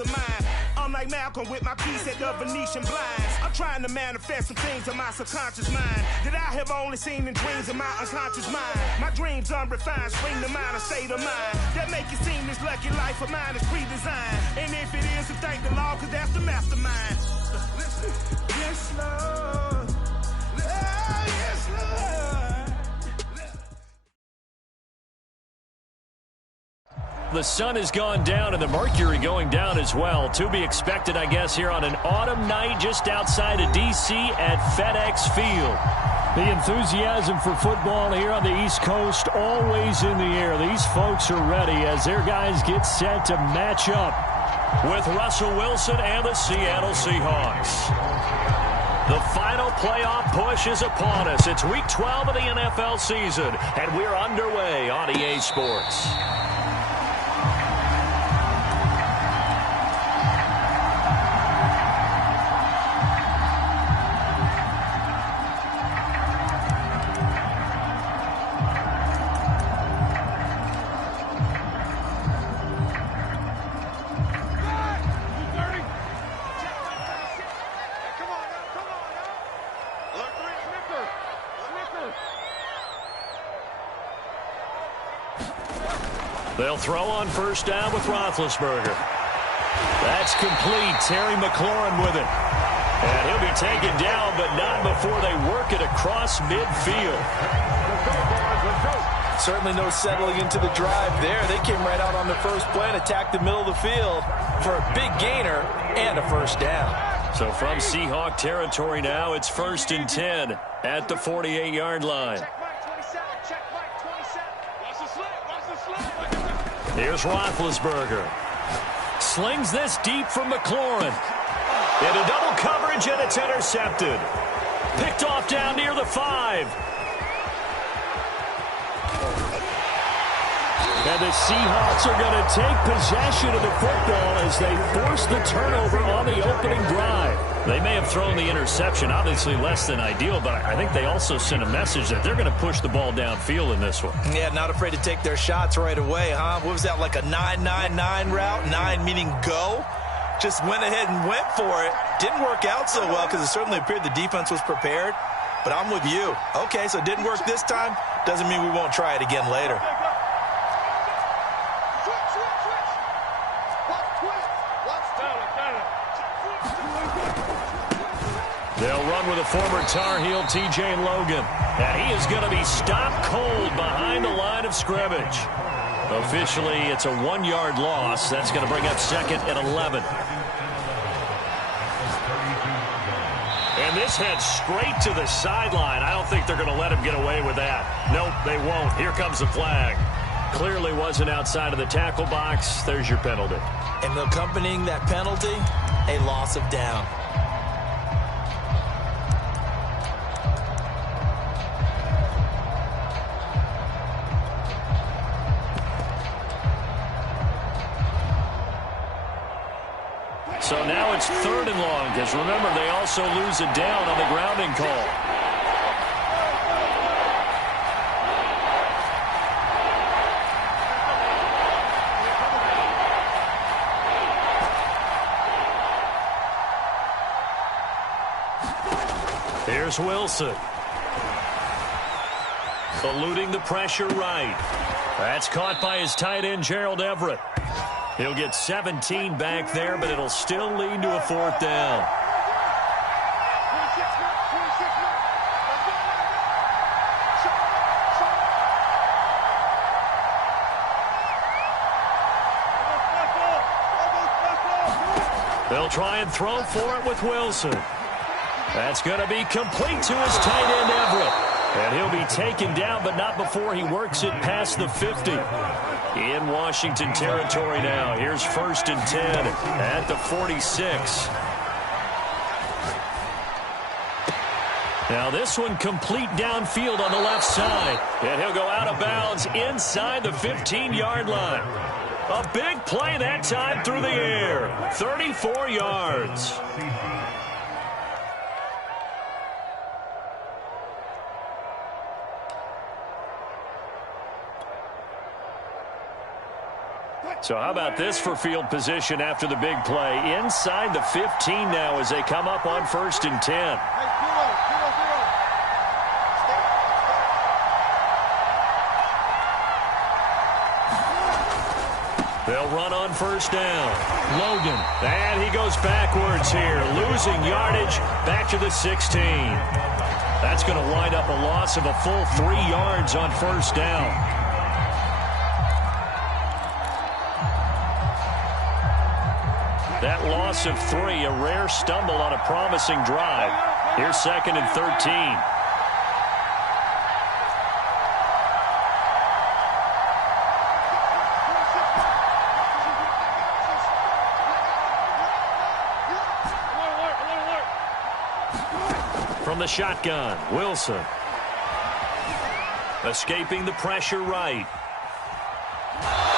of mind. I'm like Malcolm with my piece at the Venetian blinds. I'm trying to manifest some things in my subconscious mind that I have only seen in dreams of my unconscious mind. My dreams unrefined, spring to mind, a state of mind that make it seem this lucky life of mine is pre-designed. And if it is, then thank the Lord, cause that's the mastermind. Yes, Lord. Yes, Lord. The sun has gone down and the mercury going down as well. To be expected, I guess, here on an autumn night just outside of D.C. at FedEx Field. The enthusiasm for football here on the East Coast always in the air. These folks are ready as their guys get set to match up with Russell Wilson and the Seattle Seahawks. The final playoff push is upon us. It's Week 12 of the NFL season, and we're underway on EA Sports. They'll throw on first down with Roethlisberger. That's complete. Terry McLaurin with it. And he'll be taken down, but not before they work it across midfield. Certainly no settling into the drive there. They came right out on the first play and attacked the middle of the field for a big gainer and a first down. So from Seahawk territory now, it's 1st and 10 at the 48-yard line. Here's Roethlisberger. Slings this deep from McLaurin. Into double coverage, and it's intercepted. Picked off down near the 5. And the Seahawks are going to take possession of the football as they force the turnover on the opening drive. They may have thrown the interception, obviously less than ideal, but I think they also sent a message that they're going to push the ball downfield in this one. Yeah, not afraid to take their shots right away, huh? What was that, like a 9-9-9 route? 9 meaning go? Just went ahead and went for it. Didn't work out so well because it certainly appeared the defense was prepared. But I'm with you. Okay, so it didn't work this time. Doesn't mean we won't try it again later. They'll run with a former Tar Heel, T.J. Logan. And he is going to be stopped cold behind the line of scrimmage. Officially, it's a 1-yard loss. That's going to bring up 2nd and 11. And this heads straight to the sideline. I don't think they're going to let him get away with that. Nope, they won't. Here comes the flag. Clearly wasn't outside of the tackle box. There's your penalty. And accompanying that penalty, a loss of down. So now it's 3rd and long, because remember, they also lose it down on the grounding call. Here's Wilson. Eluding the pressure right. That's caught by his tight end, Gerald Everett. He'll get 17 back there, but it'll still lead to a 4th down. They'll try and throw for it with Wilson. That's going to be complete to his tight end, Everett. And he'll be taken down, but not before he works it past the 50. In Washington territory now. Here's 1st and 10 at the 46. Now this one complete downfield on the left side. And he'll go out of bounds inside the 15-yard line. A big play that time through the air. 34 yards. So how about this for field position after the big play? Inside the 15 now as they come up on 1st and 10. They'll run on 1st down. Logan. And he goes backwards here, losing yardage back to the 16. That's going to wind up a loss of a full 3 yards on 1st down. That loss of 3, a rare stumble on a promising drive. Here's 2nd and 13. From the shotgun, Wilson. Escaping the pressure right.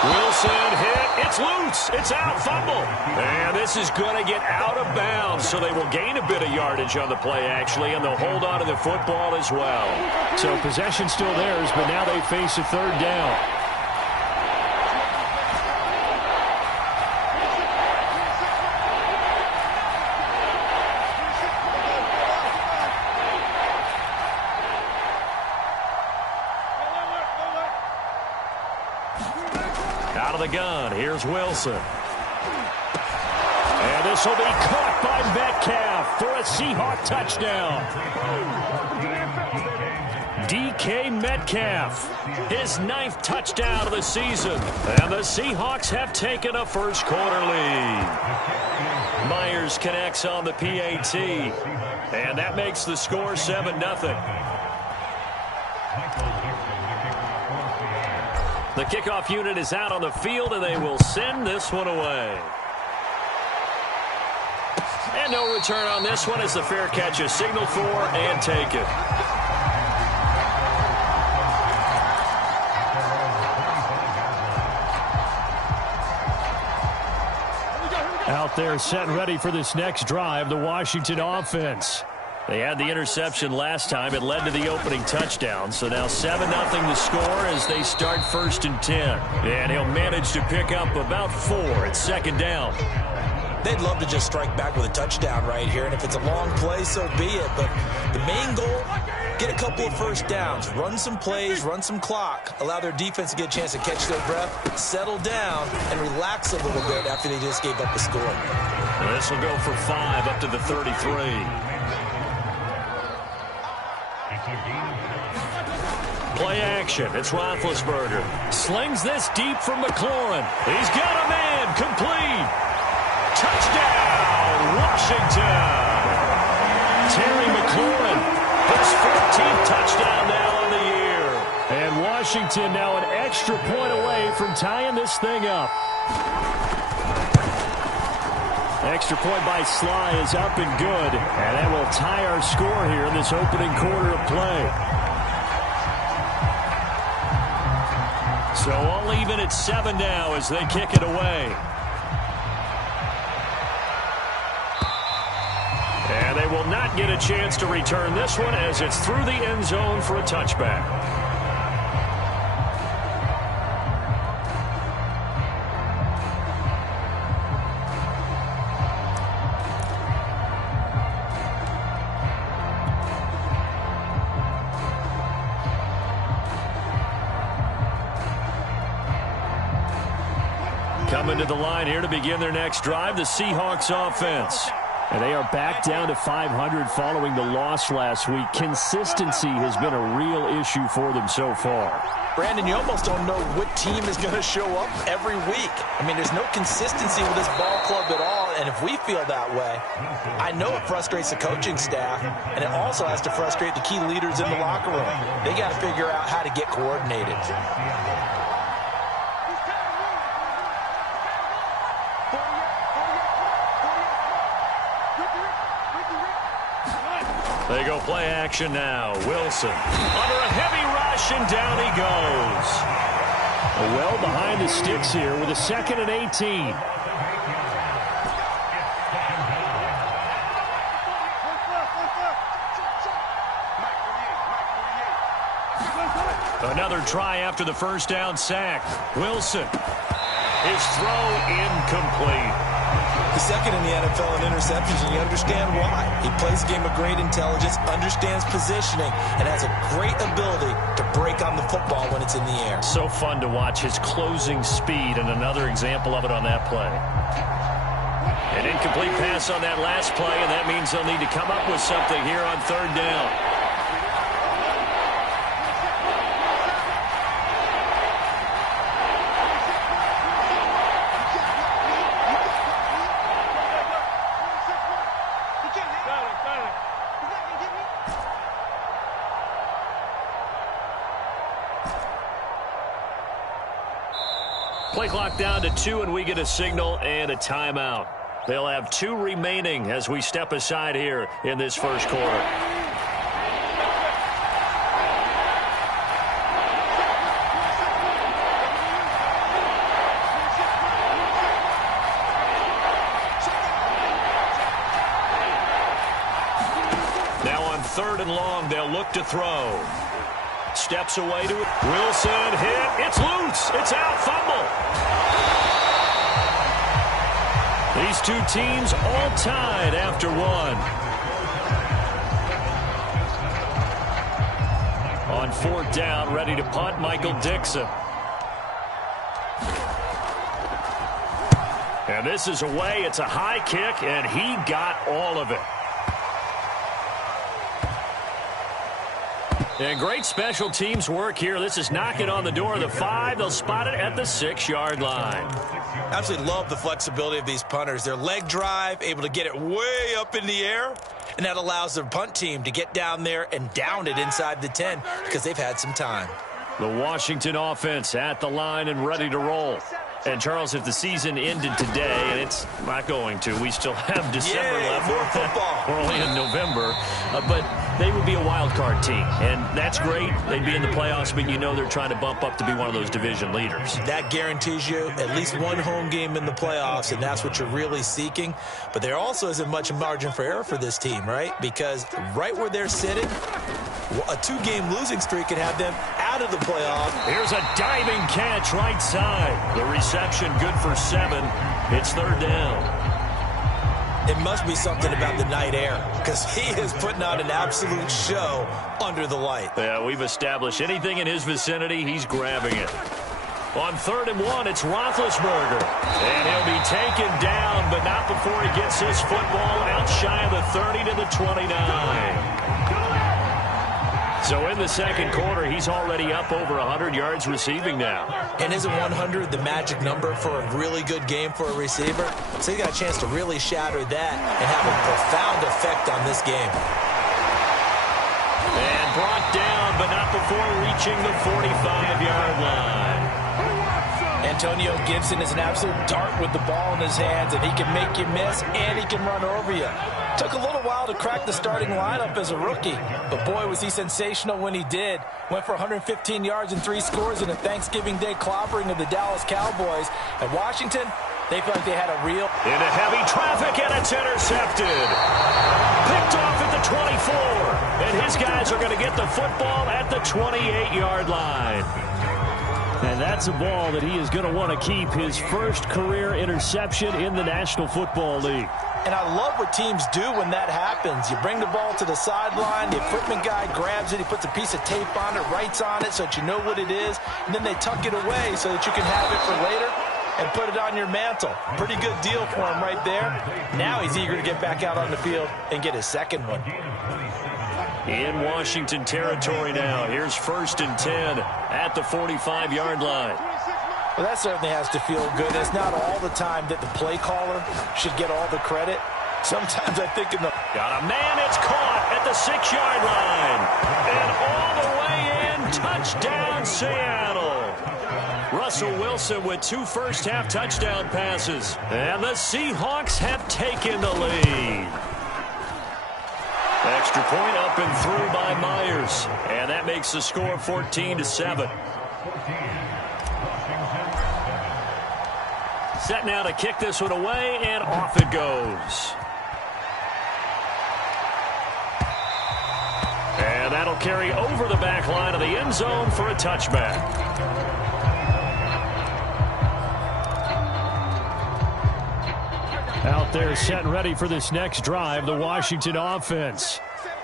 Wilson hit. It's loose. It's out. Fumble. And this is going to get out of bounds, so they will gain a bit of yardage on the play, actually, and they'll hold on to the football as well. So possession still theirs, but now they face a 3rd down. Out of the gun, here's Wilson. And this will be caught by Metcalf for a Seahawk touchdown. DK Metcalf, his 9th touchdown of the season. And the Seahawks have taken a first quarter lead. Myers connects on the PAT. And that makes the score 7-0. The kickoff unit is out on the field, and they will send this one away. And no return on this one as the fair catch is signaled for and taken. Out there set and ready for this next drive, the Washington offense. They had the interception last time. It led to the opening touchdown. So now 7-0 the score as they start 1st and 10. And he'll manage to pick up about 4 at 2nd down. They'd love to just strike back with a touchdown right here. And if it's a long play, so be it. But the main goal, get a couple of first downs. Run some plays, run some clock. Allow their defense to get a chance to catch their breath, settle down, and relax a little bit after they just gave up the score. Well, this will go for 5 up to the 33. Play action. It's Roethlisberger. Slings this deep from McLaurin. He's got a man. Complete. Touchdown, Washington. Terry McLaurin. His 14th touchdown now on the year. And Washington now an extra point away from tying this thing up. Extra point by Sly is up and good. And that will tie our score here in this opening quarter of play. So all even at 7 now as they kick it away. And they will not get a chance to return this one as it's through the end zone for a touchback. Coming to the line here to begin their next drive, the Seahawks offense. And they are back down to 500 following the loss last week. Consistency has been a real issue for them so far. Brandon, you almost don't know what team is going to show up every week. I mean, there's no consistency with this ball club at all, and if we feel that way, I know it frustrates the coaching staff, and it also has to frustrate the key leaders in the locker room. They got to figure out how to get coordinated. They go play action now. Wilson under a heavy rush, and down he goes. Well behind the sticks here with a 2nd and 18. Another try after the first down sack. Wilson. His throw incomplete. He's second in the NFL in interceptions, and you understand why. He plays a game of great intelligence, understands positioning, and has a great ability to break on the football when it's in the air. So fun to watch his closing speed, and another example of it on that play. An incomplete pass on that last play, and that means they'll need to come up with something here on third down. Play clock down to 2, and we get a signal and a timeout. They'll have 2 remaining as we step aside here in this first quarter. Now on third and long, they'll look to throw. Steps away to it. Wilson hit. It's loose. It's out. Fumble. These two teams all tied after one. On fourth down, ready to punt, Michael Dixon. And this is away. It's a high kick, and he got all of it. And great special teams work here. This is knocking on the door of the 5. They'll spot it at the 6-yard line. Absolutely love the flexibility of these punters. Their leg drive, able to get it way up in the air, and that allows their punt team to get down there and down it inside the 10 because they've had some time. The Washington offense at the line and ready to roll. And, Charles, if the season ended today, and it's not going to, we still have December left. More football. We're only in November. But they would be a wild card team, and that's great. They'd be in the playoffs, but you know they're trying to bump up to be one of those division leaders. That guarantees you at least one home game in the playoffs, and that's what you're really seeking. But there also isn't much margin for error for this team, right? Because right where they're sitting, a 2-game losing streak could have them out of the playoff. Here's a diving catch right side. The reception good for 7. It's third down. It must be something about the night air because he is putting out an absolute show under the light. Yeah, we've established anything in his vicinity, he's grabbing it. On third and 1, it's Roethlisberger. And he'll be taken down, but not before he gets his football out shy of the 30 to the 29. So in the second quarter, he's already up over 100 yards receiving now. And isn't 100 the magic number for a really good game for a receiver? So he got a chance to really shatter that and have a profound effect on this game. And brought down, but not before reaching the 45-yard line. Antonio Gibson is an absolute dart with the ball in his hands, and he can make you miss, and he can run over you. Took a little while to crack the starting lineup as a rookie, but boy, was he sensational when he did. Went for 115 yards and 3 scores in a Thanksgiving Day clobbering of the Dallas Cowboys. At Washington, they felt like they had a real... Into heavy traffic, and it's intercepted. Picked off at the 24, and his guys are going to get the football at the 28-yard line. And that's a ball that he is going to want to keep, his first career interception in the National Football League. And I love what teams do when that happens. You bring the ball to the sideline, the equipment guy grabs it, he puts a piece of tape on it, writes on it so that you know what it is, and then they tuck it away so that you can have it for later and put it on your mantle. Pretty good deal for him right there. Now he's eager to get back out on the field and get his second one. In Washington territory now. Here's 1st and 10 at the 45-yard line. Well, that certainly has to feel good. It's not all the time that the play caller should get all the credit. Sometimes I think in the... Got a man, it's caught at the 6-yard line. And all the way in, touchdown Seattle. Russell Wilson with 2 first-half touchdown passes. And the Seahawks have taken the lead. Extra point up and through by Myers. And that makes the score 14-7. Set now to kick this one away, and off it goes. And that'll carry over the back line of the end zone for a touchback. Out there set and ready for this next drive, the Washington offense.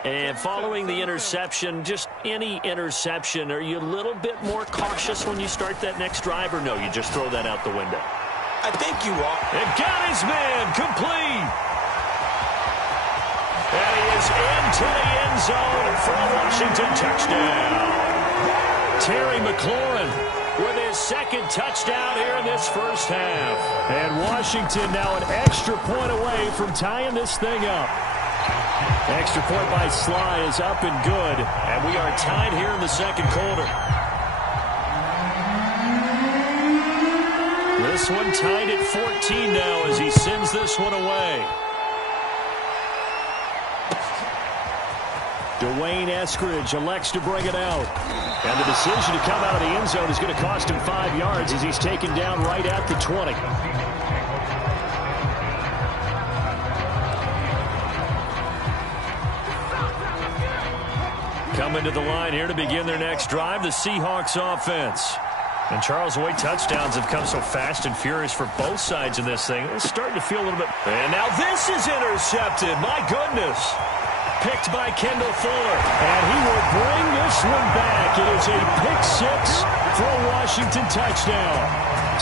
And following the interception, just any interception, are you a little bit more cautious when you start that next drive, or no, you just throw that out the window? I think you are. And got his man complete. And he is into the end zone for a Washington touchdown. Terry McLaurin with his second touchdown here in this first half. And Washington now an extra point away from tying this thing up. Extra point by Sly is up and good. And we are tied here in the second quarter. This one tied at 14 now as he sends this one away. Dwayne Eskridge elects to bring it out. And the decision to come out of the end zone is going to cost him 5 yards as he's taken down right at the 20. Coming to the line here to begin their next drive, the Seahawks offense. And Charles, the way touchdowns have come so fast and furious for both sides in this thing, it's starting to feel a little bit. And now this is intercepted. My goodness. Picked by Kendall Fuller. And he will bring this one back. It is a pick six for a Washington touchdown.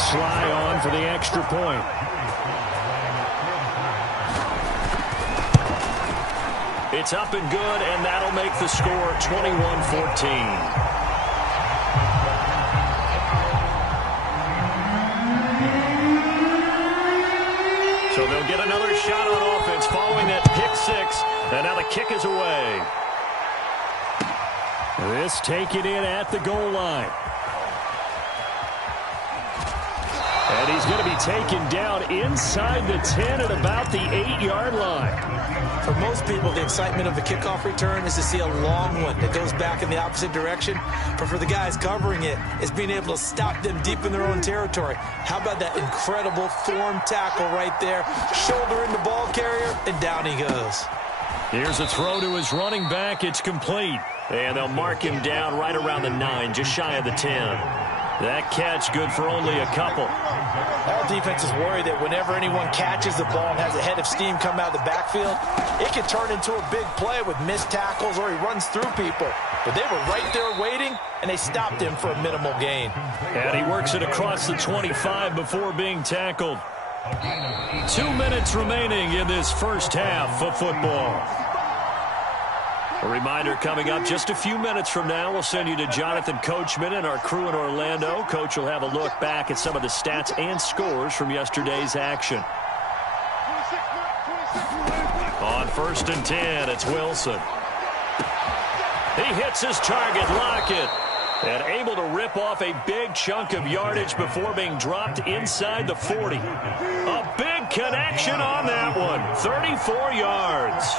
Sly on for the extra point. It's up and good, and that'll make the score 21-14. So they'll get another shot on offense following that pick six. And now the kick is away. This taken in at the goal line. And he's going to be taken down inside the 10 at about the 8-yard line. For most people, the excitement of the kickoff return is to see a long one that goes back in the opposite direction. But for the guys covering it, it's being able to stop them deep in their own territory. How about that incredible form tackle right there? Shoulder in the ball carrier, and down he goes. Here's a throw to his running back. It's complete. And they'll mark him down right around the 9, just shy of the 10. That catch good for only a couple. All defenses worry that whenever anyone catches the ball and has a head of steam come out of the backfield, it can turn into a big play with missed tackles or he runs through people. But they were right there waiting, and they stopped him for a minimal gain. And he works it across the 25 before being tackled. 2 minutes remaining in this first half of football. A reminder coming up just a few minutes from now. We'll send you to Jonathan Coachman and our crew in Orlando. Coach will have a look back at some of the stats and scores from yesterday's action. On 1st and 10, it's Wilson. He hits his target, Lockett. And able to rip off a big chunk of yardage before being dropped inside the 40. A big connection on that one. 34 yards.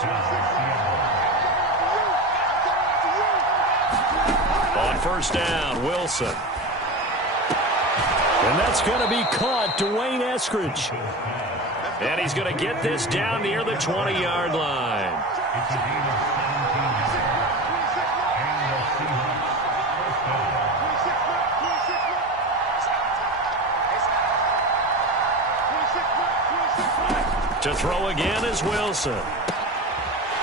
On 1st down, Wilson. And that's going to be caught, Dwayne Eskridge. And he's going to get this down near the 20-yard line. To throw again is Wilson.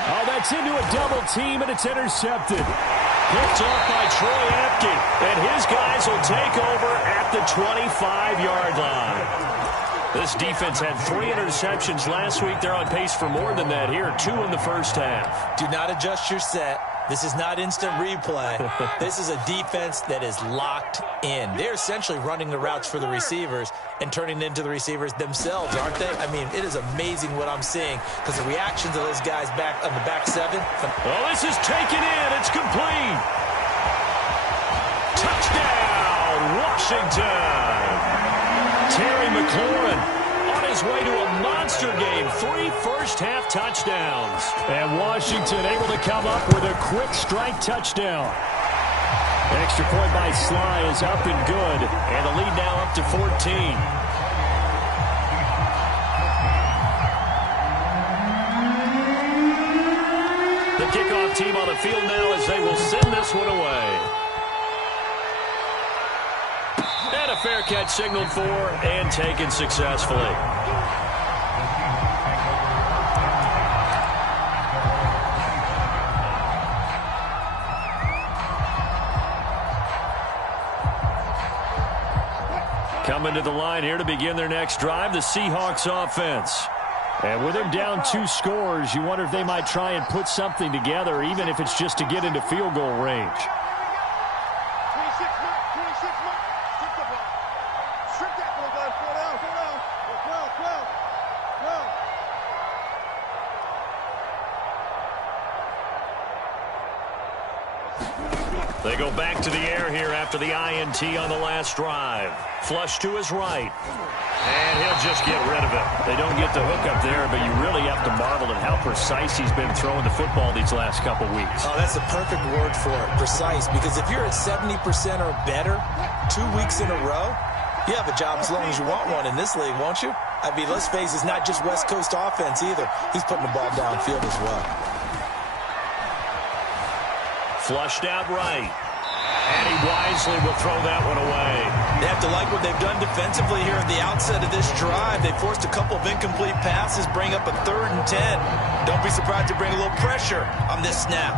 Oh, that's into a double team, and it's intercepted. Picked off by Troy Apke, and his guys will take over at the 25-yard line. This defense had 3 interceptions last week. They're on pace for more than that here, 2 in the first half. Do not adjust your set. This is not instant replay. This is a defense that is locked in. They're essentially running the routes for the receivers and turning into the receivers themselves, aren't they? I mean, it is amazing what I'm seeing because the reactions of those guys back on the back 7. Oh, this is taken in. It's complete. Touchdown, Washington. Terry McLaurin on his way to a monster game. 3 first-half touchdowns. And Washington able to come up with a quick strike touchdown. Extra point by Sly is up and good. And the lead now up to 14. The kickoff team on the field now as they will send this one away. And a fair catch signaled for and taken successfully. Coming to the line here to begin their next drive, the Seahawks offense. And with him down 2 scores, you wonder if they might try and put something together, even if it's just to get into field goal range. They go back to the air here after the INT on the last drive. Flush to his right. And he'll just get rid of it. They don't get the hook up there, but you really have to marvel at how precise he's been throwing the football these last couple weeks. Oh, that's the perfect word for it, precise. Because if you're at 70% or better 2 weeks in a row, you have a job as long as you want one in this league, won't you? I mean, let's face it, it's not just West Coast offense either. He's putting the ball downfield as well. Flushed out right. And he wisely will throw that one away. They have to like what they've done defensively here at the outset of this drive. They forced a couple of incomplete passes, bring up a 3rd and 10. Don't be surprised to bring a little pressure on this snap.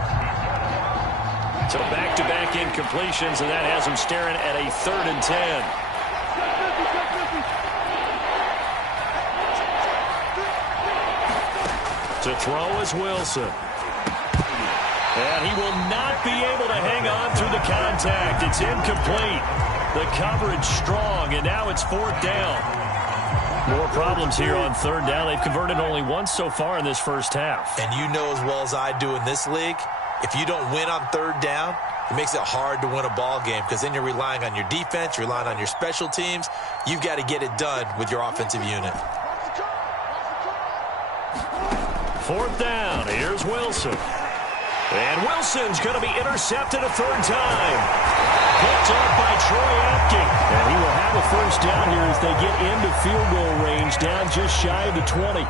So back-to-back incompletions, and that has him staring at a 3rd and 10. To throw is Wilson. And he will not be able to hang on through the contact. It's incomplete. The coverage strong, and now it's 4th down. More problems here on 3rd down. They've converted only once so far in this first half. And you know as well as I do in this league, if you don't win on 3rd down, it makes it hard to win a ball game because then you're relying on your defense, you're relying on your special teams. You've got to get it done with your offensive unit. 4th down. Here's Wilson. And Wilson's going to be intercepted a 3rd time. Picked off by Troy Apke. And he will have a 1st down here as they get into field goal range, down just shy of the 20.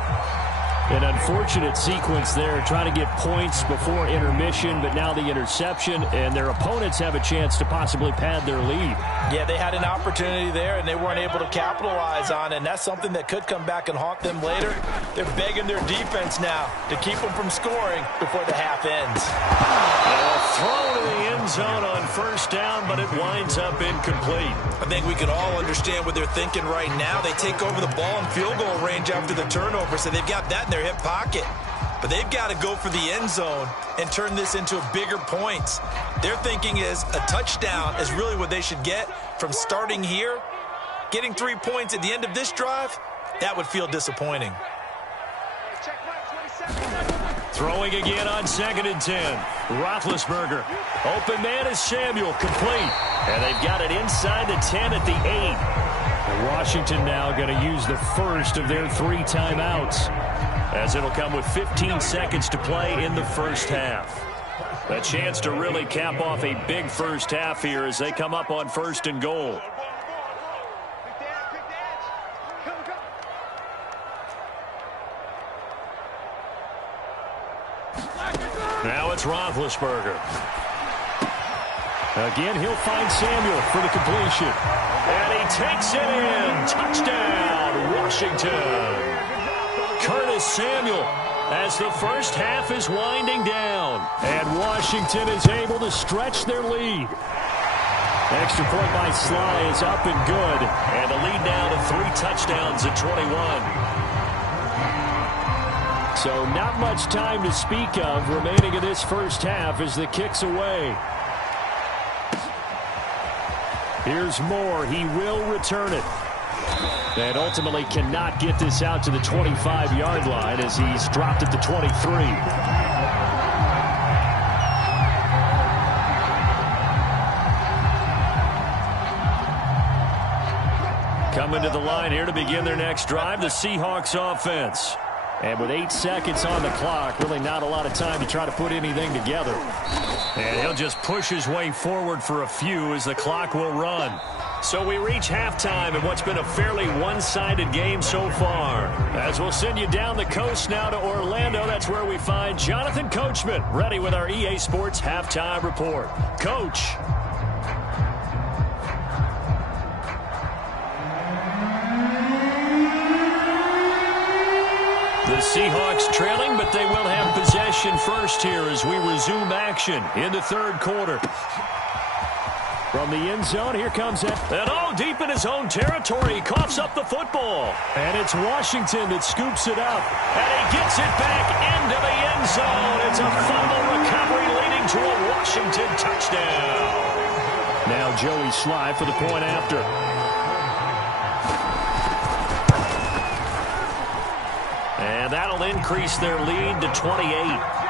An unfortunate sequence there, trying to get points before intermission, but now the interception, and their opponents have a chance to possibly pad their lead. Yeah, they had an opportunity there, and they weren't able to capitalize on it, and that's something that could come back and haunt them later. They're begging their defense now to keep them from scoring before the half ends. Throw to the end zone on 1st down, but it winds up incomplete. I think we can all understand what they're thinking right now. They take over the ball in field goal range after the turnover, so they've got that in their hip pocket. But they've got to go for the end zone and turn this into bigger points. Their thinking is a touchdown is really what they should get from starting here. Getting 3 points at the end of this drive, that would feel disappointing. Throwing again on 2nd and 10. Roethlisberger. Open man is Samuel. Complete. And they've got it inside the 10 at the 8. And Washington now going to use the first of their 3 timeouts, as it'll come with 15 seconds to play in the first half. A chance to really cap off a big first half here as they come up on 1st and goal. Now it's Roethlisberger. Again, he'll find Samuel for the completion. And he takes it in. Touchdown, Washington. Curtis Samuel, as the first half is winding down. And Washington is able to stretch their lead. Extra point by Sly is up and good. And the lead now to 3 touchdowns at 21. So not much time to speak of remaining in this first half as the kick's away. Here's Moore. He will return it. And ultimately cannot get this out to the 25-yard line as he's dropped at the 23. Coming to the line here to begin their next drive, the Seahawks offense. And with 8 seconds on the clock, really not a lot of time to try to put anything together. And he'll just push his way forward for a few as the clock will run. So we reach halftime in what's been a fairly one-sided game so far. As we'll send you down the coast now to Orlando, that's where we find Jonathan Coachman, ready with our EA Sports Halftime Report. Coach. The Seahawks trailing, but they will have possession first here as we resume action in the 3rd quarter. From the end zone, here comes it. And deep in his own territory, he coughs up the football. And it's Washington that scoops it up. And he gets it back into the end zone. It's a fumble recovery leading to a Washington touchdown. Now Joey Sly for the point after. And that'll increase their lead to 28.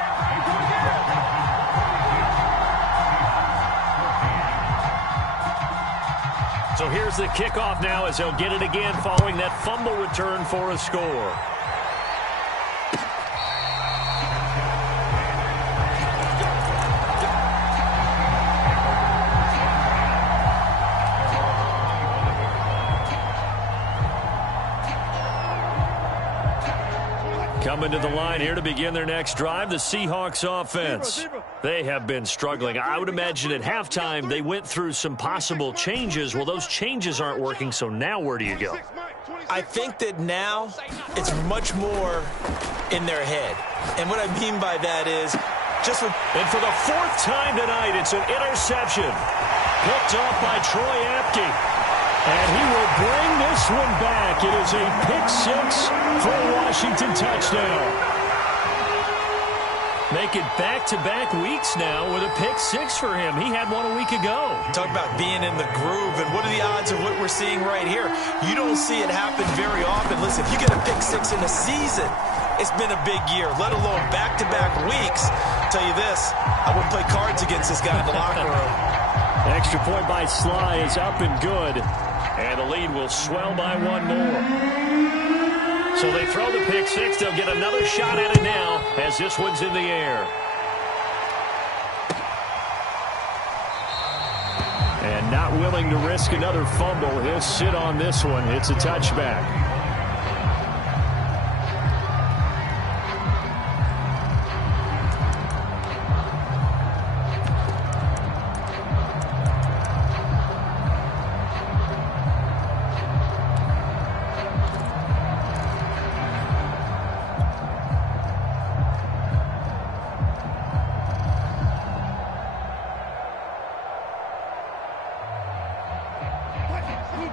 So here's the kickoff now as they'll get it again following that fumble return for a score. Coming to the line here to begin their next drive, the Seahawks offense. They have been struggling. I would imagine at halftime they went through some possible changes. Well, those changes aren't working, so now where do you go? I think that now it's much more in their head. And what I mean by that is just with... And for the fourth time tonight, it's an interception. Picked off by Troy Apke. And he will bring this one back. It is a pick-6 for a Washington touchdown. Make it back-to-back weeks now with a pick-6 for him. He had one a week ago. Talk about being in the groove, and what are the odds of what we're seeing right here? You don't see it happen very often. Listen, if you get a pick-6 in a season, it's been a big year, let alone back-to-back weeks. I'll tell you this, I wouldn't play cards against this guy in the locker room. Extra point by Sly is up and good. And the lead will swell by one more. So they throw the pick-6. They'll get another shot at it now as this one's in the air. And not willing to risk another fumble. He'll sit on this one. It's a touchback.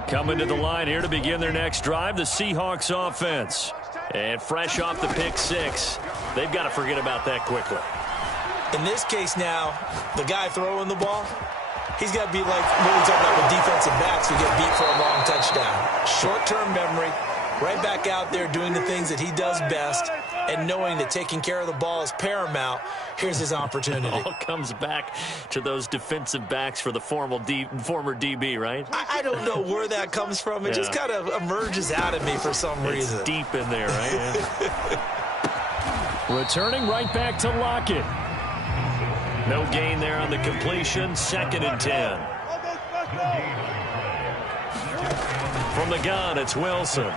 Coming to the line here to begin their next drive, the Seahawks offense. And fresh off the pick-6, they've got to forget about that quickly. In this case now, the guy throwing the ball, he's got to be like what we talk about with defensive backs who get beat for a long touchdown. Short-term memory, right back out there doing the things that he does best, and knowing that taking care of the ball is paramount. Here's his opportunity. It all comes back to those defensive backs for the former DB, right? I don't know where that comes from. It just kind of emerges out of me for some reason. It's deep in there, right? Returning right back to Lockett. No gain there on the completion. 2nd and 10. From the gun, it's Wilson.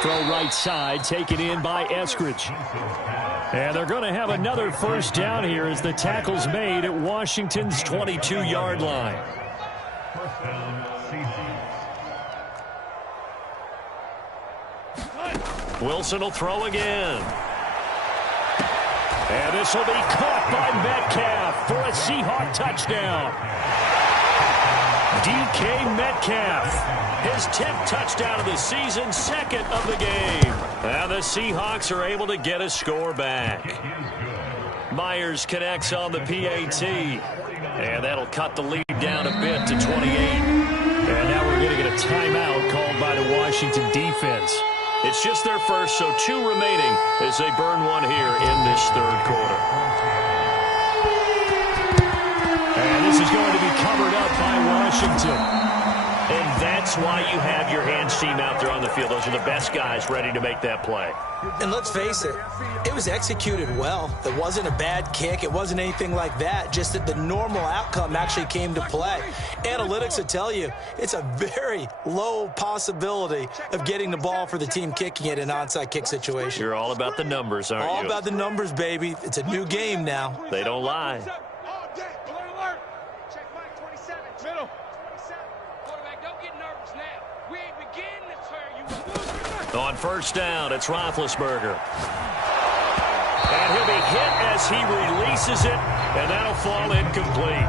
Throw right side, taken in by Eskridge. And they're going to have another first down here as the tackle's made at Washington's 22-yard line. Wilson will throw again. And this will be caught by Metcalf for a Seahawk touchdown. DK Metcalf, his 10th touchdown of the season, 2nd of the game. And the Seahawks are able to get a score back. Myers connects on the PAT. And that'll cut the lead down a bit to 28. And now we're going to get a timeout called by the Washington defense. It's just their first, so 2 remaining as they burn one here in this 3rd quarter. And this is going to be covered up by Washington. And that's why you have your hands team out there on the field. Those are the best guys ready to make that play. And let's face it, it was executed well. It wasn't a bad kick. It wasn't anything like that. Just that the normal outcome actually came to play. Analytics will tell you it's a very low possibility of getting the ball for the team kicking it in an onside kick situation. You're all about the numbers, aren't you? All about the numbers, baby. It's a new game now. They don't lie. On first down, it's Roethlisberger. And he'll be hit as he releases it, and that'll fall incomplete.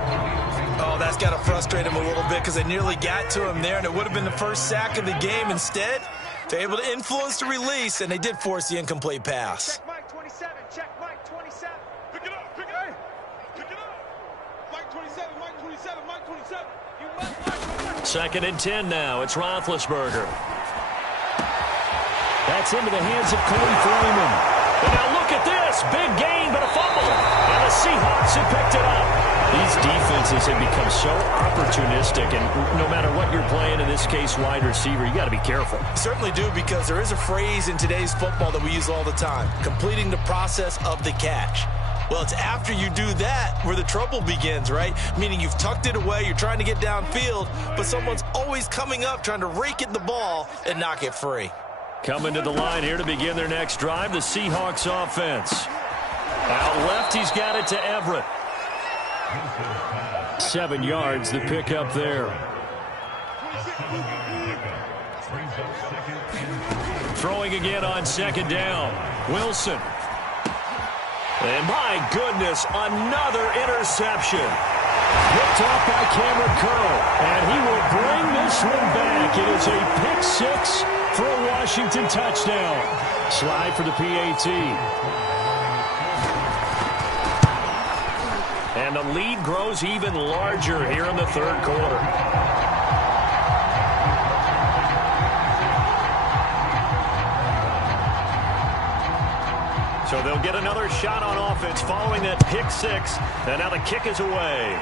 Oh, that's got to frustrate him a little bit because they nearly got to him there, and it would have been the first sack of the game. Instead, they're able to influence the release, and they did force the incomplete pass. Check Mike 27. Check Mike 27. Pick it up. Pick it up. Pick it up. Mike 27. Mike 27. Mike 27. You Mike. 2nd and 10 now. It's Roethlisberger. That's into the hands of Corey Freeman. And now look at this. Big gain, but a fumble. And the Seahawks have picked it up. These defenses have become so opportunistic, and no matter what you're playing, in this case, wide receiver, you got to be careful. Certainly do, because there is a phrase in today's football that we use all the time, completing the process of the catch. Well, it's after you do that where the trouble begins, right? Meaning you've tucked it away, you're trying to get downfield, but someone's always coming up trying to rake at the ball and knock it free. Coming to the line here to begin their next drive, the Seahawks offense. Out left, he's got it to Everett. 7 yards, the pickup there. Throwing again on 2nd down. Wilson. And my goodness, another interception. Picked off by Cameron Curl. And he will bring this one back. It is a pick 6 for a Washington touchdown. Slide for the PAT. And the lead grows even larger here in the 3rd quarter. So they'll get another shot on offense following that pick 6. And now the kick is away.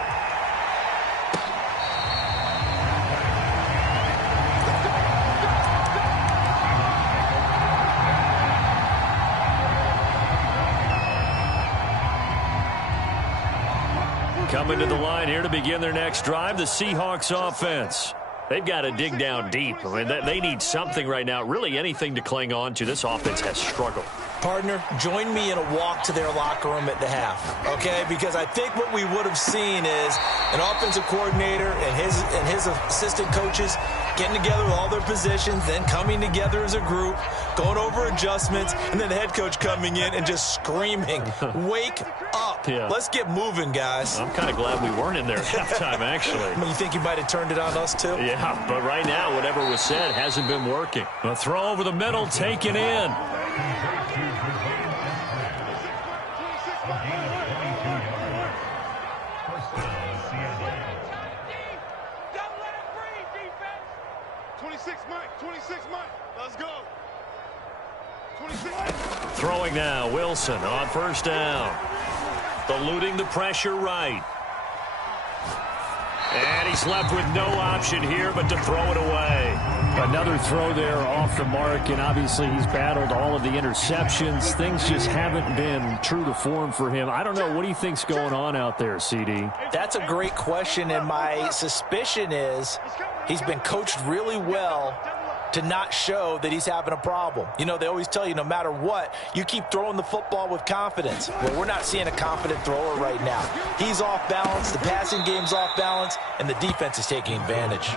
Coming to the line here to begin their next drive, the Seahawks offense. They've got to dig down deep. I mean, they need something right now, really anything to cling on to. This offense has struggled. Partner, join me in a walk to their locker room at the half, okay? Because I think what we would have seen is an offensive coordinator and his assistant coaches getting together with all their positions, then coming together as a group, going over adjustments, and then the head coach coming in and just screaming, wake up. Yeah. Let's get moving, guys. I'm kind of glad we weren't in there at halftime, actually. I mean, you think you might have turned it on us, too? Yeah, but right now, whatever was said hasn't been working. A throw over the middle, taken in. Throwing now, Wilson on 1st down. Eluding the pressure right. And he's left with no option here but to throw it away. Another throw there off the mark, and obviously he's battled all of the interceptions. Things just haven't been true to form for him. I don't know. What do you think's going on out there, CD? That's a great question, and my suspicion is he's been coached really well to not show that he's having a problem. You know, they always tell you no matter what, you keep throwing the football with confidence. Well, we're not seeing a confident thrower right now. He's off balance, the passing game's off balance, and the defense is taking advantage.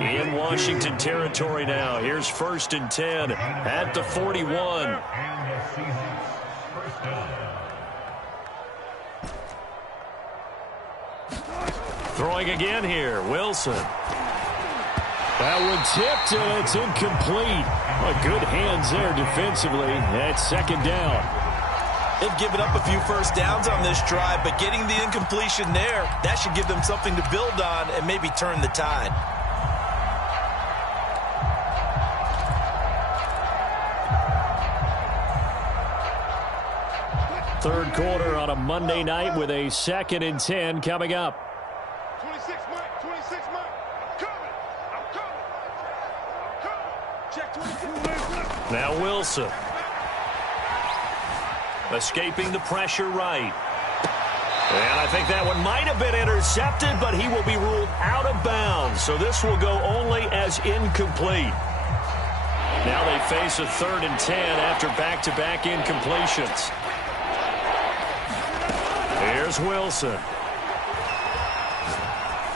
In Washington territory now. Here's 1st and 10 at the 41. Throwing again here, Wilson. That one tipped, and it's incomplete. Good hands there defensively. That's 2nd down. They've given up a few first downs on this drive, but getting the incompletion there, that should give them something to build on and maybe turn the tide. Third quarter on a Monday night with a 2nd and 10 coming up. 26 Mike, 26 Mike. I'm coming. Check 22. Now Wilson. Escaping the pressure right. And I think that one might have been intercepted, but he will be ruled out of bounds. So this will go only as incomplete. Now they face a 3rd and 10 after back-to-back incompletions. Here's Wilson.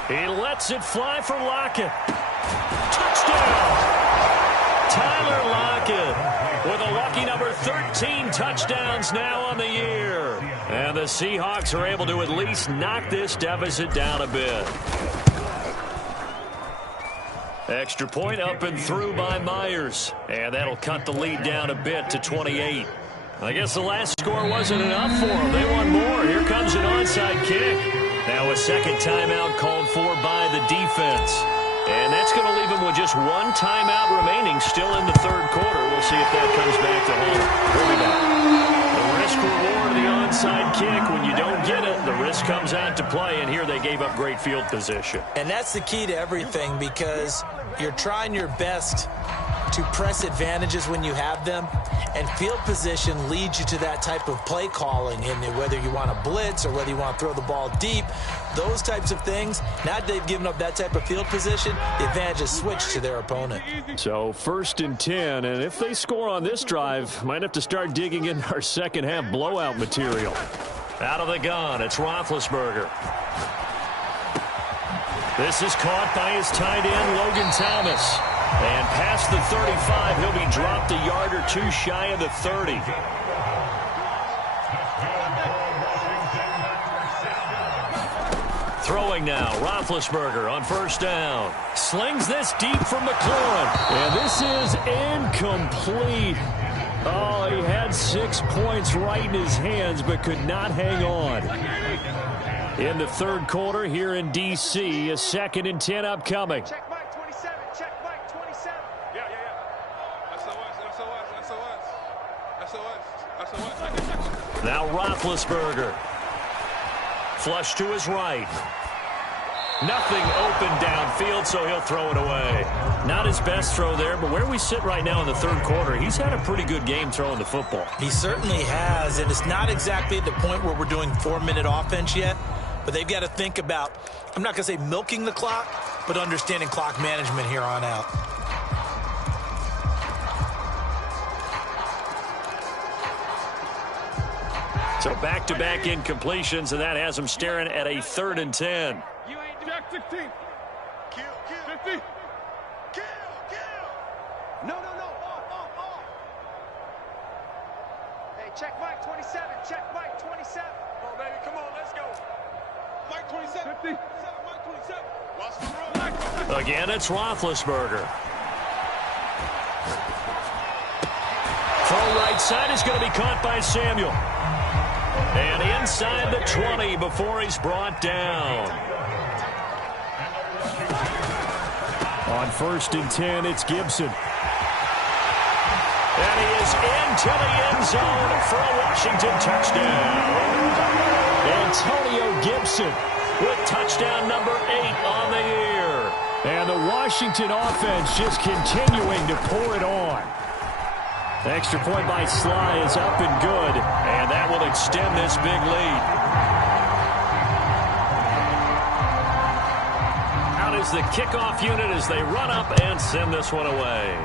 He lets it fly for Lockett. Touchdown! Tyler Lockett with a lucky number number 13 touchdowns now on the year. And the Seahawks are able to at least knock this deficit down a bit. Extra point up and through by Myers. And that'll cut the lead down a bit to 28. I guess the last score wasn't enough for them. They want more. Here comes an onside kick. Now a second timeout called for by the defense. And that's going to leave them with just one timeout remaining still in the third quarter. We'll see if that comes back to home. We'll be back. The risk-reward of the onside kick. When you don't get it, the risk comes out to play. And here they gave up great field position. And that's the key to everything, because you're trying your best to press advantages when you have them, and field position leads you to that type of play calling, and whether you want to blitz or whether you want to throw the ball deep, those types of things. Now that they've given up that type of field position, the advantage is switched to their opponent. So 1st and 10, and if they score on this drive, might have to start digging in our second half blowout material. Out of the gun, it's Roethlisberger. This is caught by his tight end, Logan Thomas. And past the 35, he'll be dropped a yard or two shy of the 30. Throwing now, Roethlisberger on 1st down. Slings this deep from McLaurin. And this is incomplete. Oh, he had 6 points right in his hands, but could not hang on. In the third quarter here in D.C., a 2nd and 10 upcoming. Now Roethlisberger. Flush to his right. Nothing open downfield, so he'll throw it away. Not his best throw there, but where we sit right now in the third quarter, he's had a pretty good game throwing the football. He certainly has, and it's not exactly at the point where we're doing 4-minute offense yet, but they've got to think about, I'm not going to say milking the clock, but understanding clock management here on out. So back-to-back incompletions, and that has him staring at a 3rd and 10. Jack 16. Kill. 50. Kill. No. Off. Hey, check Mike 27. Check Mike 27. Oh, baby, come on, let's go. Mike 27. 50. Mike 27. Watch the road. Again, it's Roethlisberger. Throw right side is going to be caught by Samuel. And inside the 20 before he's brought down. On 1st and 10, it's Gibson. And he is into the end zone for a Washington touchdown. Antonio Gibson with touchdown number 8 on the year. And the Washington offense just continuing to pour it on. Extra point by Sly is up and good, and that will extend this big lead. Out is the kickoff unit as they run up and send this one away.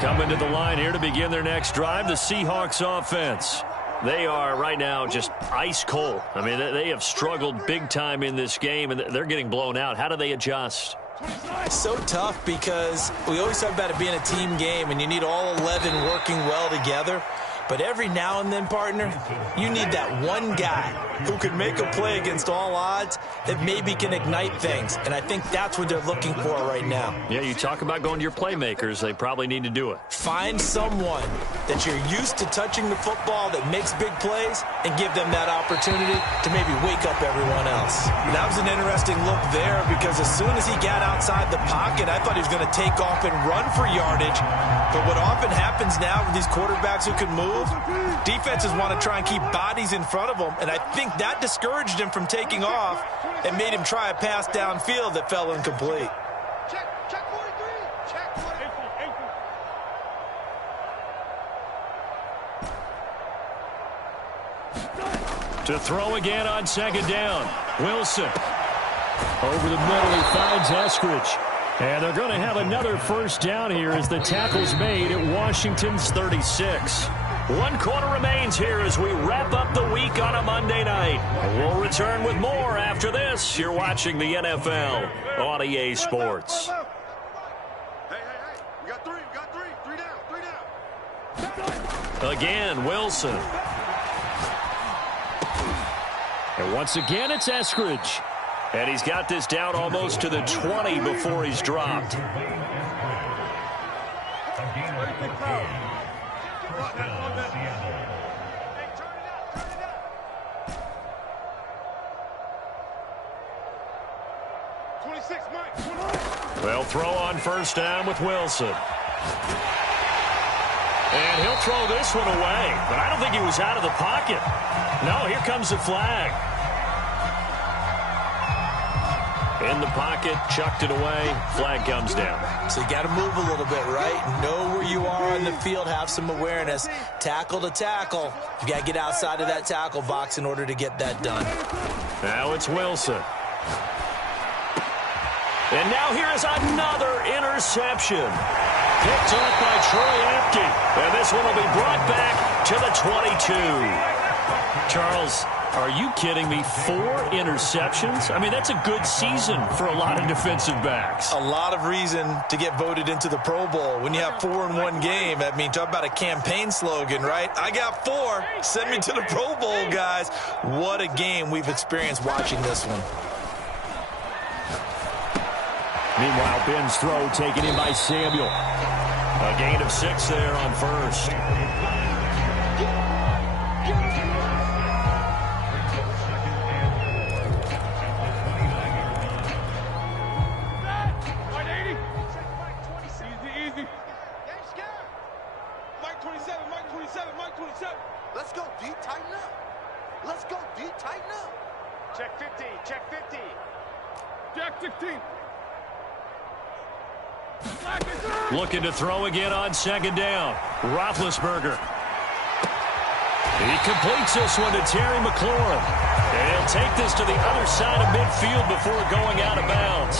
Coming to the line here to begin their next drive, the Seahawks offense. They are right now just ice cold. I mean, they have struggled big time in this game, and they're getting blown out. How do they adjust? So tough, because we always talk about it being a team game, and you need all 11 working well together. But every now and then, partner, you need that one guy who can make a play against all odds that maybe can ignite things. And I think that's what they're looking for right now. Yeah, you talk about going to your playmakers. They probably need to do it. Find someone that you're used to touching the football that makes big plays and give them that opportunity to maybe wake up everyone else. That was an interesting look there, because as soon as he got outside the pocket, I thought he was going to take off and run for yardage. But what often happens now with these quarterbacks who can move, defenses want to try and keep bodies in front of them, and I think that discouraged him from taking off and made him try a pass downfield that fell incomplete. Check 43. Check 43. To throw again on 2nd down. Wilson. Over the middle, he finds Eskridge. And they're going to have another 1st down here as the tackle's made at Washington's 36. 1 quarter remains here as we wrap up the week on a Monday night. We'll return with more after this. You're watching the NFL on EA Sports. Hey, we got three. Three down. Again, Wilson. And once again, it's Eskridge. And he's got this down almost to the 20 before he's dropped. They'll throw on first down with Wilson. And he'll throw this one away. But I don't think he was out of the pocket. No, here comes the flag. In the pocket, chucked it away, flag comes down. So you got to move a little bit, right? Know where you are on the field, have some awareness. Tackle to tackle. You got to get outside of that tackle box in order to get that done. Now it's Wilson. And now here is another interception. Picked up by Troy Apke. And this one will be brought back to the 22. Charles, are you kidding me? 4 interceptions? I mean, that's a good season for a lot of defensive backs. A lot of reason to get voted into the Pro Bowl. When you have 4 in one game, I mean, talk about a campaign slogan, right? I got 4. Send me to the Pro Bowl, guys. What a game we've experienced watching this one. Meanwhile, Ben's throw taken in by Samuel. A gain of 6 there on first. Let's go, D. Tighten up. Let's go, D. Tighten up. Check 50. Check 50. Check 15. Looking to throw again on second down. Roethlisberger. He completes this one to Terry McLaurin. And he'll take this to the other side of midfield before going out of bounds.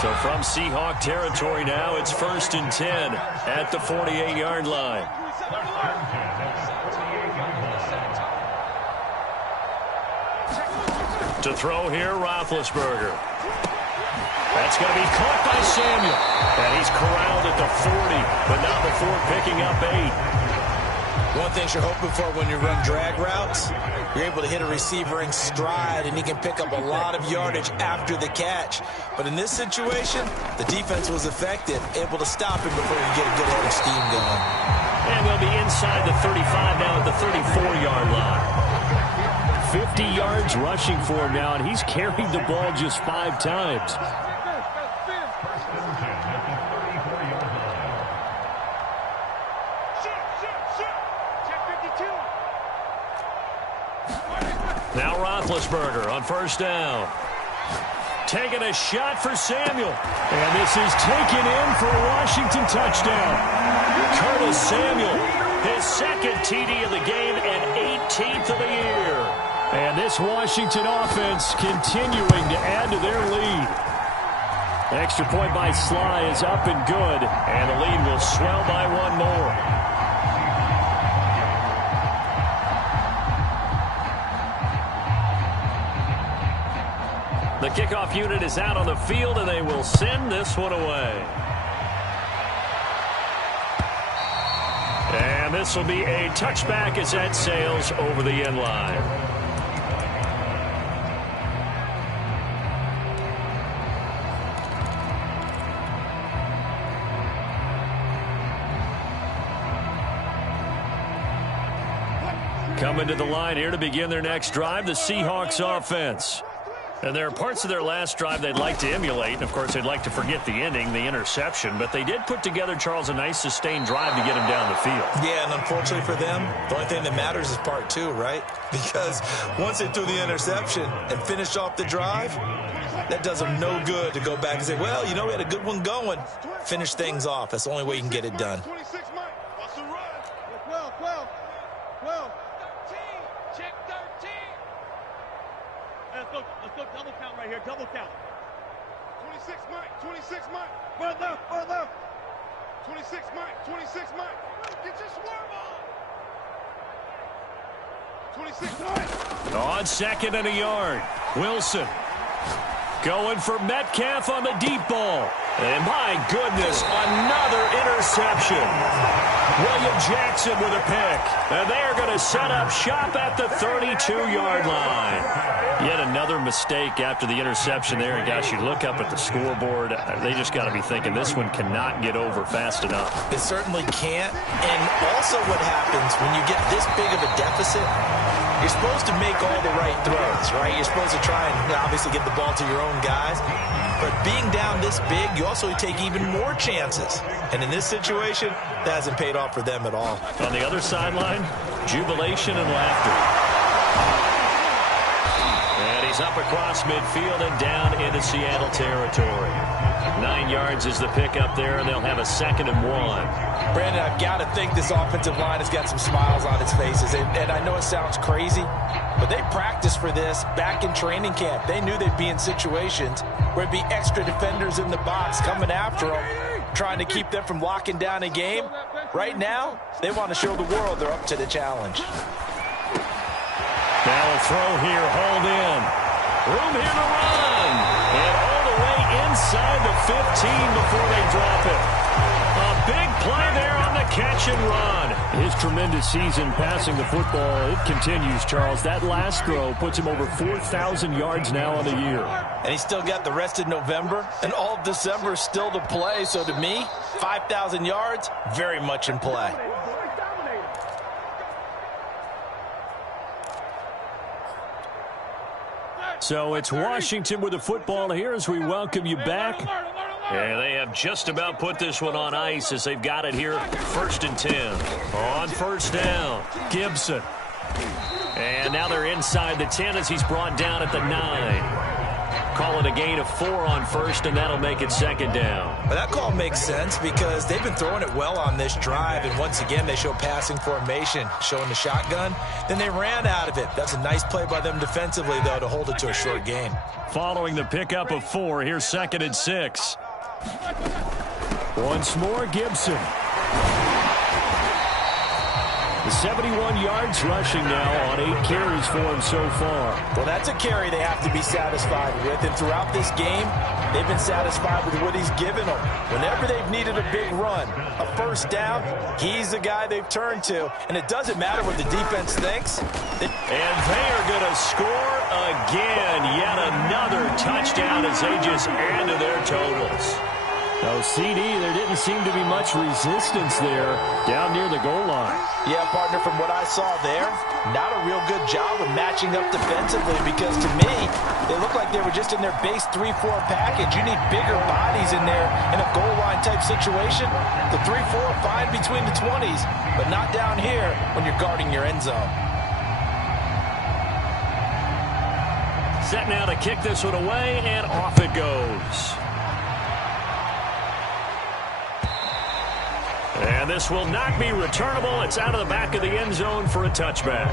So from Seahawk territory now, it's 1st and 10 at the 48-yard line. To throw here, Roethlisberger. That's going to be caught by Samuel. And he's corralled at the 40, but not before picking up 8. One thing you're hoping for when you run drag routes, you're able to hit a receiver in stride, and he can pick up a lot of yardage after the catch. But in this situation, the defense was effective, able to stop him before you get a good head of steam going. And they'll be inside the 35 now at the 34-yard line. 50 yards rushing for him now, and he's carried the ball just 5 times. Now Roethlisberger on first down. Taking a shot for Samuel. And this is taken in for a Washington touchdown. Curtis Samuel, his 2nd TD of the game and 18th of the year. And this Washington offense continuing to add to their lead. Extra point by Sly is up and good. And the lead will swell by 1 more. The kickoff unit is out on the field, and they will send this one away. And this will be a touchback as that sails over the end line. Coming to the line here to begin their next drive, the Seahawks offense. And there are parts of their last drive they'd like to emulate. And, of course, they'd like to forget the ending, the interception. But they did put together, Charles, a nice sustained drive to get him down the field. Yeah, and unfortunately for them, the only thing that matters is part 2, right? Because once they threw the interception and finished off the drive, that does them no good to go back and say, well, you know, we had a good one going. Finish things off. That's the only way you can get it done. 26, Mike. What's the run? 12. Check 13. Let's go double count right here. Double count. 26, Mike. Far left. 26, Mike. Get your swerve on. On 2nd and a yard, Wilson going for Metcalf on the deep ball. And my goodness, another interception. William Jackson with a pick. And they are going to set up shop at the 32-yard line. Yet another mistake after the interception there. And gosh, you look up at the scoreboard, they just got to be thinking this one cannot get over fast enough. It certainly can't. And also what happens when you get this big of a deficit, you're supposed to make all the right throws, right? You're supposed to try and obviously get the ball to your own guys. But being down this big, you also take even more chances. And in this situation, that hasn't paid off for them at all. On the other sideline, jubilation and laughter. And he's up across midfield and down into Seattle territory. 9 yards is the pickup there, and they'll have a 2nd and 1. Brandon, I've got to think this offensive line has got some smiles on its faces. And I know it sounds crazy, but they practiced for this back in training camp. They knew they'd be in situations where it'd be extra defenders in the box coming after them, trying to keep them from locking down a game. Right now, they want to show the world they're up to the challenge. Now a throw here, hold in. Room here to run. And all the way inside the 15 before they drop it. A big play there on the catch and run. His tremendous season passing the football, it continues, Charles. That last throw puts him over 4,000 yards now on the year. And he's still got the rest of November and all of December still to play. So to me, 5,000 yards, very much in play. So it's Washington with the football here as we welcome you back. And they have just about put this one on ice as they've got it here. 1st and 10. On 1st down, Gibson. And now they're inside the 10 as he's brought down at the 9. Call it a gain of 4 on 1st, and that'll make it 2nd down. But that call makes sense because they've been throwing it well on this drive, and once again they show passing formation, showing the shotgun. Then they ran out of it. That's a nice play by them defensively, though, to hold it to a short gain. Following the pickup of 4, here's 2nd and 6. Once more, Gibson. 71 yards rushing now on 8 carries for him so far. Well, that's a carry they have to be satisfied with. And throughout this game, they've been satisfied with what he's given them. Whenever they've needed a big run, a 1st down, he's the guy they've turned to. And it doesn't matter what the defense thinks. And they are going to score again. Yet another touchdown as they just add to their totals. No, CD, there didn't seem to be much resistance there down near the goal line. Yeah, partner, from what I saw there, not a real good job of matching up defensively because to me, they look like they were just in their base 3-4 package. You need bigger bodies in there in a goal line type situation. The 3-4 fine between the 20s, but not down here when you're guarding your end zone. Set now to kick this one away, and off it goes. And this will not be returnable. It's out of the back of the end zone for a touchback.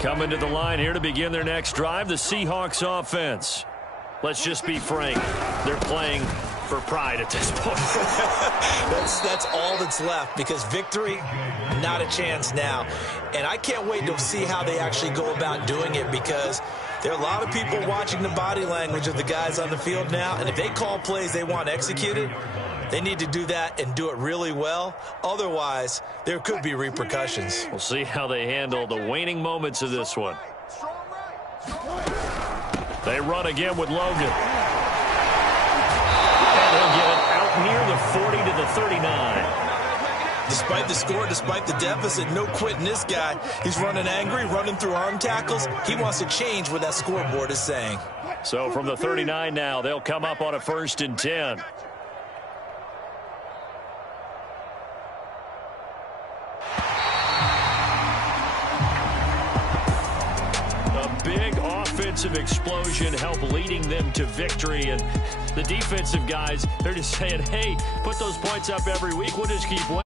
Coming to the line here to begin their next drive, the Seahawks offense. Let's just be frank. They're playing for pride at this point. That's all that's left because victory, not a chance now. And I can't wait to see how they actually go about doing it because there are a lot of people watching the body language of the guys on the field now. And if they call plays they want executed, they need to do that and do it really well. Otherwise, there could be repercussions. We'll see how they handle the waning moments of this one. They run again with Logan. And they'll get it out near the 40 to the 39. Despite the score, despite the deficit, no quitting this guy. He's running angry, running through arm tackles. He wants to change what that scoreboard is saying. So from the 39 now, they'll come up on a 1st and 10. Big offensive explosion help leading them to victory, and the defensive guys, they're just saying, hey, put those points up every week, we'll just keep winning.